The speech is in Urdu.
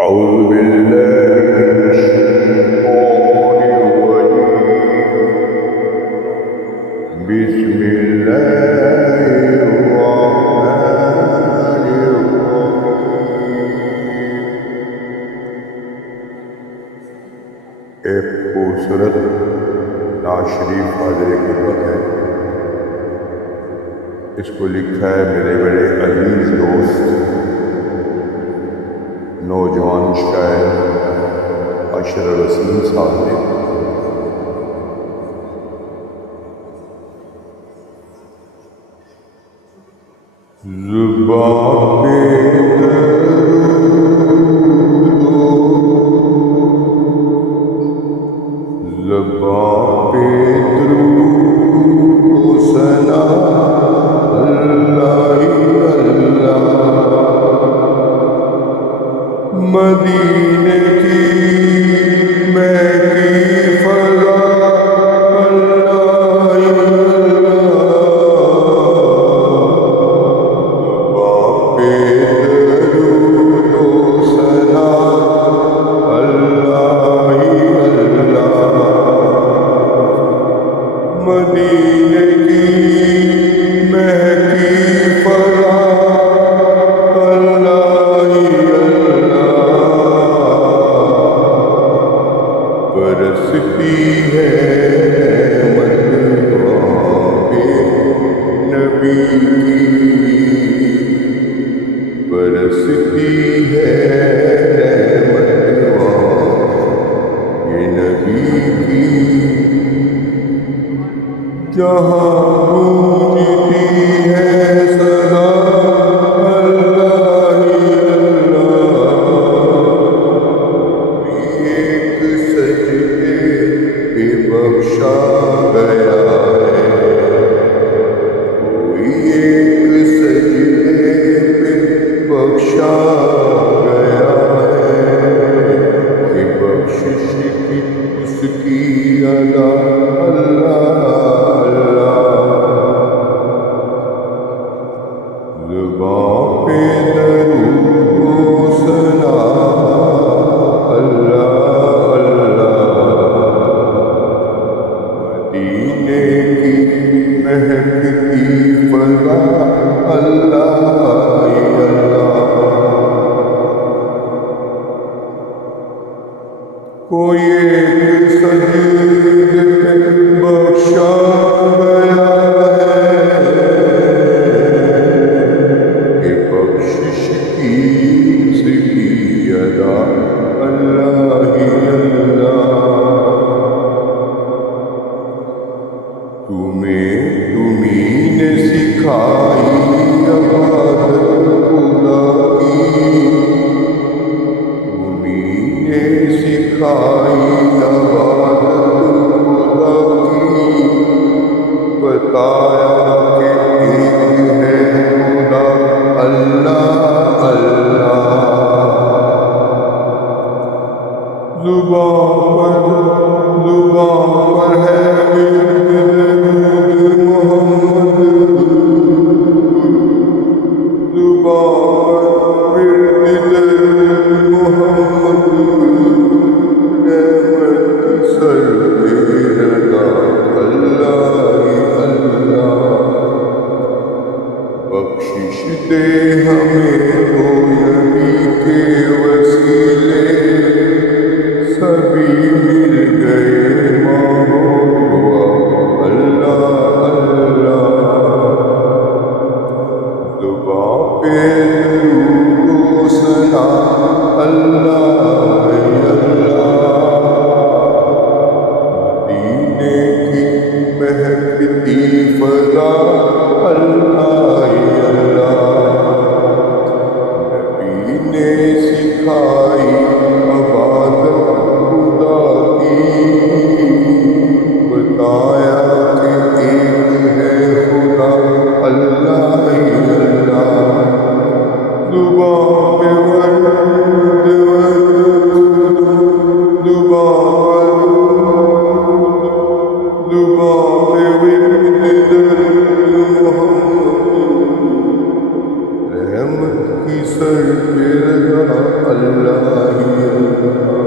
أعوذ بالله من الشيطان الرجيم بسم الله الرحمن الرحيم ایک خوبصورت نعت شریف حاضر خدمت ہے۔ اس کو لکھا ہے میرے بڑے عزیز دوست نوجوان شاعر اشر وسیم صاحب نے۔ زبان پہ زبان پہ درود و ثنا اللہ اللہ، مدینے کی مہکی فضا اللہ اللہ، زبان پہ درود و ثنا اللہ اللہ، مدینے کی مہکی فضا برستی ہے رحمت پہ نبی کی، برستی ہے رحمت یہ نبی کی، جہاں گونجتی ہے صدا اللہ اللہ، ایک سجدے پہ بخشا گیا ہے، کوئی ایک سجدے پہ بخشا گیا ہے، کہ بخشش کی اس کی ادا اللہ اللہ، زبان پہ درود و ثنا اللہ اللہ، مدینے کی مہکتی فضا اللہ اللہ، کوئی ایک سجدے پہ بخشا گیا ہے، کہ بخشش کی اس کی ادا اللہ اللہ، تمہیں نے سکھائی عبادت خدا کی، تمہیں نے سکھائی عبادت خدا کی، بتایا کہ ایک ہے خدا اللہ اللہ، زبان پر ہے درود محمد، زبان پر درود محمد، رحمت سر پہ رضا اللہ اللہ، بخشش دے ہمیں تو نبی کے وسیلے، سبھی مل گئے مانگو دعا اللہ اللہ، زبان پہ درود و ثنا اللہ اللہ، مدینے کی مہکتی فضا اللہ اللہ، نبی نے سکھائی عبادت خدا کی، بتایا کہ ایک ہے خدا اللہ اللہ، زبان پہ ورد زبان پہ ورد محمد، رحمت کی سر پہ رہا اللہ ہی اللہ